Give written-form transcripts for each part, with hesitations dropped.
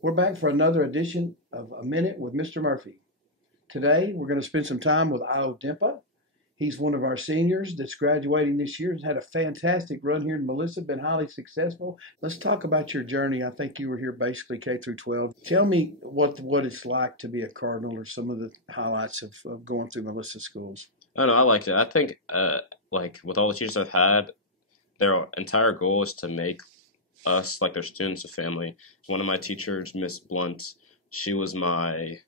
We're back for another edition of A Minute with Mr. Murphy. Today, we're going to spend some time with Ayo Dimkpa. He's one of our seniors that's graduating this year. He's had a fantastic run here in Melissa, been highly successful. Let's talk about your journey. I think you were here basically K through 12. Tell me what it's like to be a Cardinal or some of the highlights of going through Melissa schools. I don't know, I liked it. I think, like, with all the teachers I've had, their entire goal is to make us, like their students, a family. One of my teachers, Miss Blunt, she was my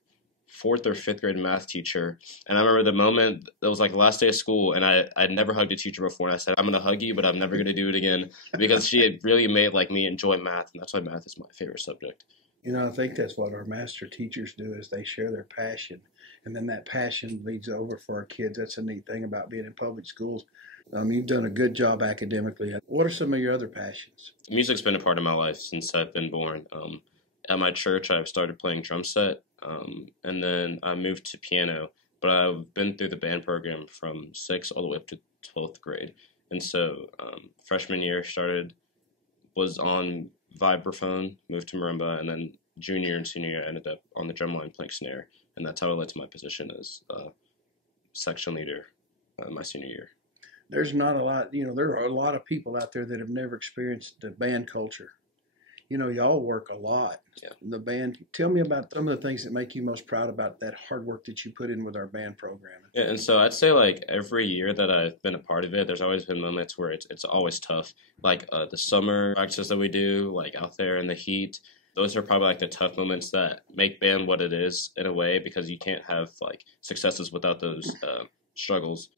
fourth or fifth grade math teacher. And I remember the moment, it was like the last day of school, and I'd never hugged a teacher before. And I said, I'm going to hug you, but I'm never going to do it again, because she had really made like me enjoy math. And that's why math is my favorite subject. You know, I think that's what our master teachers do is they share their passion. And then that passion leads over for our kids. That's a neat thing about being in public schools. You've done a good job academically. What are some of your other passions? Music's been a part of my life since I've been born. At my church, I've started playing drum set, and then I moved to piano. But I've been through the band program from 6th all the way up to 12th grade. And so freshman year was on vibraphone, moved to marimba, and then junior and senior year I ended up on the drumline playing snare. And that's how I led to my position as section leader my senior year. There's not a lot, there are a lot of people out there that have never experienced the band culture. Y'all work a lot. Yeah. The band. Tell me about some of the things that make you most proud about that hard work that you put in with our band program. Yeah, and so I'd say like every year that I've been a part of it, there's always been moments where it's always tough. Like the summer practices that we do, like out there in the heat. Those are probably like the tough moments that make band what it is in a way, because you can't have like successes without those struggles.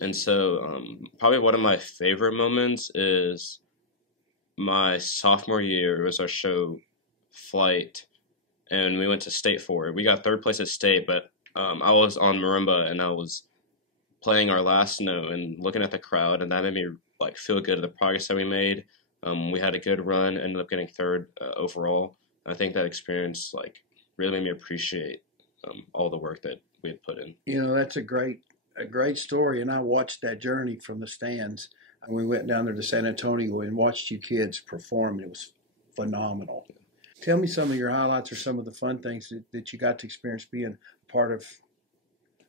And so probably one of my favorite moments is my sophomore year. It was our show Flight, and we went to state for it. We got third place at state, but I was on marimba, and I was playing our last note and looking at the crowd, and that made me like feel good at the progress that we made. We had a good run, ended up getting third overall. I think that experience like really made me appreciate all the work that we had put in. That's a great story, and I watched that journey from the stands. And we went down there to San Antonio and watched you kids perform, and it was phenomenal. Tell me some of your highlights or some of the fun things that you got to experience being part of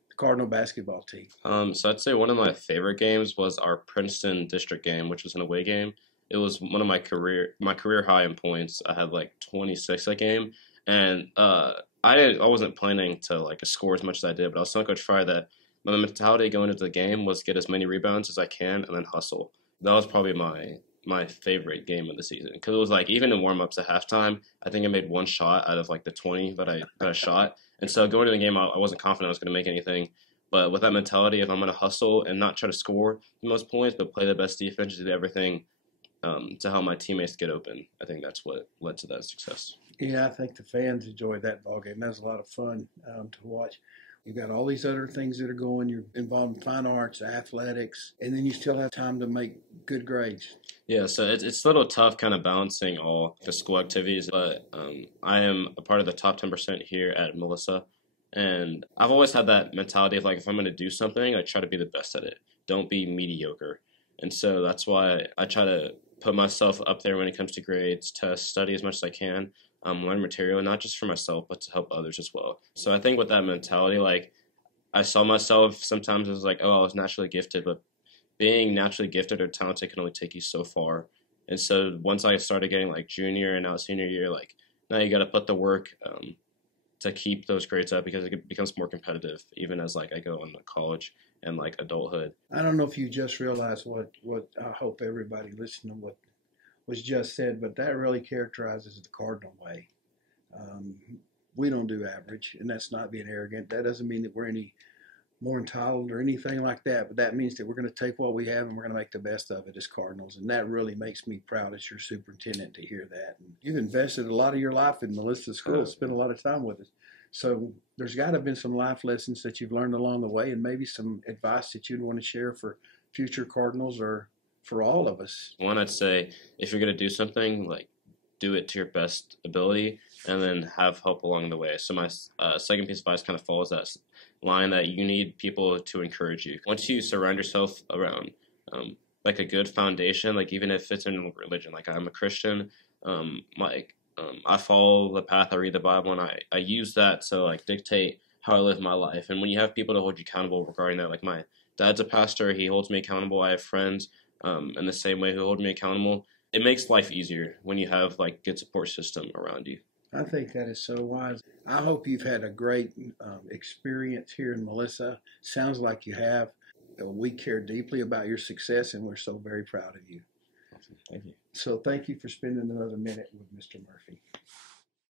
the Cardinal basketball team. So I'd say one of my favorite games was our Princeton district game, which was an away game. It was one of my career high in points. I had like 26 that game, and I wasn't planning to like score as much as I did, but I was telling Coach Fry that my mentality going into the game was get as many rebounds as I can and then hustle. That was probably my favorite game of the season, because it was like even in warm-ups at halftime, I think I made one shot out of like the 20 that I shot. And so going into the game, I wasn't confident I was going to make anything. But with that mentality, if I'm going to hustle and not try to score the most points, but play the best defense, do everything to help my teammates get open, I think that's what led to that success. Yeah, I think the fans enjoyed that ball game. That was a lot of fun to watch. You've got all these other things that are going. You're involved in fine arts, athletics, and then you still have time to make good grades. Yeah, so it's a little tough kind of balancing all the school activities, but I am a part of the top 10% here at Melissa, and I've always had that mentality of like, if I'm going to do something, I try to be the best at it. Don't be mediocre. And so that's why I try to put myself up there when it comes to grades, to study as much as I can. Learn material, not just for myself, but to help others as well. So I think with that mentality, like I saw myself sometimes as like, oh, I was naturally gifted, but being naturally gifted or talented can only take you so far. And so once I started getting like junior and now senior year, like now you got to put the work to keep those grades up, because it becomes more competitive even as like I go on to college and like adulthood. I don't know if you just realized what I hope everybody listening to what was just said, but that really characterizes the Cardinal way. We don't do average, and that's not being arrogant. That doesn't mean that we're any more entitled or anything like that, but that means that we're going to take what we have and we're going to make the best of it as Cardinals, and that really makes me proud as your superintendent to hear that. And you've invested a lot of your life in Melissa School, spent a lot of time with us. So there's got to have been some life lessons that you've learned along the way, and maybe some advice that you'd want to share for future Cardinals or for all of us. One, I'd say if you're going to do something, like do it to your best ability and then have help along the way. So my second piece of advice kind of follows that line that you need people to encourage you. Once you surround yourself around like a good foundation, like even if it's in religion, like I'm a Christian, like I follow the path. I read the Bible, and I use that to like dictate how I live my life. And when you have people to hold you accountable regarding that, like my dad's a pastor, he holds me accountable. I have friends in the same way who hold me accountable. It makes life easier when you have like good support system around you. I think that is so wise. I hope you've had a great experience here in Melissa. Sounds like you have. We care deeply about your success, and we're so very proud of you. Thank you. So thank you for spending another minute with Mr. Murphy.